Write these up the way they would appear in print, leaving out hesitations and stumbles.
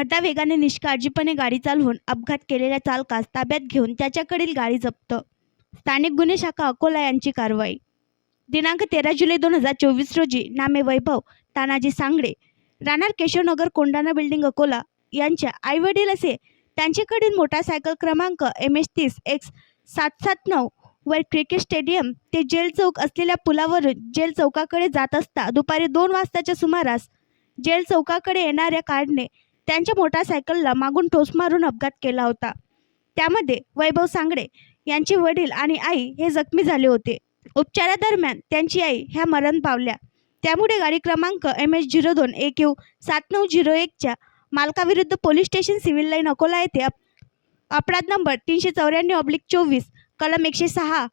भरत्या वेगाने निष्काळजीपणे गाडी चालवून अपघात केलेल्या चालकास ताब्यात घेऊन त्याच्याकडील गाडी जप्त. स्थानिक गुन्हे शाखा अकोला यांची कारवाई. दिनांक 13 जुलै 2024 रोजी नामे वैभव तानाजी सांगडे, राहणार केशवनगर, कोंडाणा बिल्डिंग, अकोला यांच्या आईवडील असे त्यांच्याकडील मोटारसायकल क्रमांक MH30X779 वर क्रिकेट स्टेडियम ते जेल चौक असलेल्या पुलावरून जेल चौकाकडे जात असता दुपारी 2 वाजताच्या सुमारास जेल चौकाकडे येणाऱ्या कारने त्यांच्या मोटारसायकलला मागून ठोस मारून अपघात केला होता. त्यामध्ये वैभव सांगडे यांचे वडील आणि आई हे जखमी झाले होते. उपचारादरम्यान त्यांची आई ह्या मरण पावल्या. त्यामुळे गाडी क्रमांक MH02AQ7901 च्या मालकाविरुद्ध police station civil line Akola येथे अपराध नंबर 394/24 कलम 106,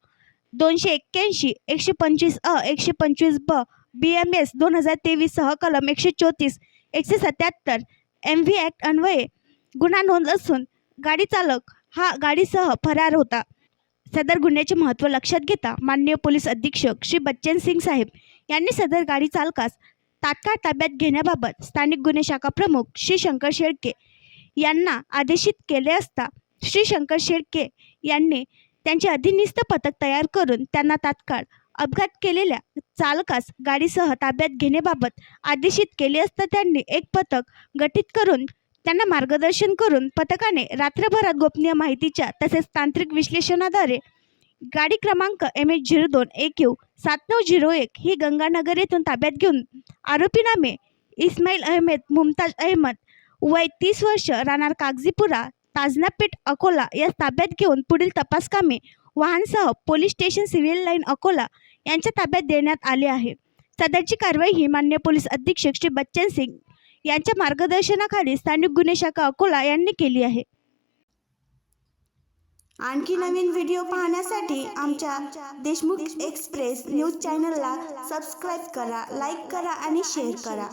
281, 125 125 BMS 2023 सह कलम 134, 177 MV ॲक्ट अन्वये गुन्हा नोंद असून गाडी चालक हा गाडीसह फरार होता. सदर गुन्ह्याचे महत्त्व लक्षात घेता माननीय पोलीस अधीक्षक श्री बच्चन सिंग साहेब यांनी सदर गाडी चालकास तात्काळ ताब्यात घेण्याबाबत स्थानिक गुन्हे शाखा प्रमुख श्री शंकर शेळके यांना आदेशित केले असता श्री शंकर शेळके यांनी त्यांचे अधिनिस्त पथक तयार करून त्यांना तात्काळ अपघात केलेल्या चालकास गाडीसह ताब्यात घेण्याबाबत आदेशित केले असता त्यांनी एक पथक गठीत करून त्यांना मार्गदर्शन करून पथकाने रात्रभरात गोपनीय माहितीच्या तसेच तांत्रिक विश्लेषणाद्वारे गाडी क्रमांक MH02AQ7901 ही गंगानगर येथून ताब्यात घेऊन आरोपी नामे इस्माईल अहमेद मुमताज अहमद वय 30 वर्ष राहणार कागजीपुरा ताजनापेठ अकोला या ताब्यात घेऊन पुढील तपास कामे वाहनसह police station civil line Akola यांच्या ताब्यात देण्यात आले आहे. सदरची कारवाई ही माननीय पोलीस अधीक्षक श्री बच्चन सिंग यांच्या मार्गदर्शनाखाली स्थानिक गुन्हे शाखा अकोला यांनी केली आहे. आणखी नवीन व्हिडिओ पाहण्यासाठी आमच्या देशमुख एक्सप्रेस न्यूज चॅनलला सबस्क्राईब करा, लाईक करा आणि शेअर करा.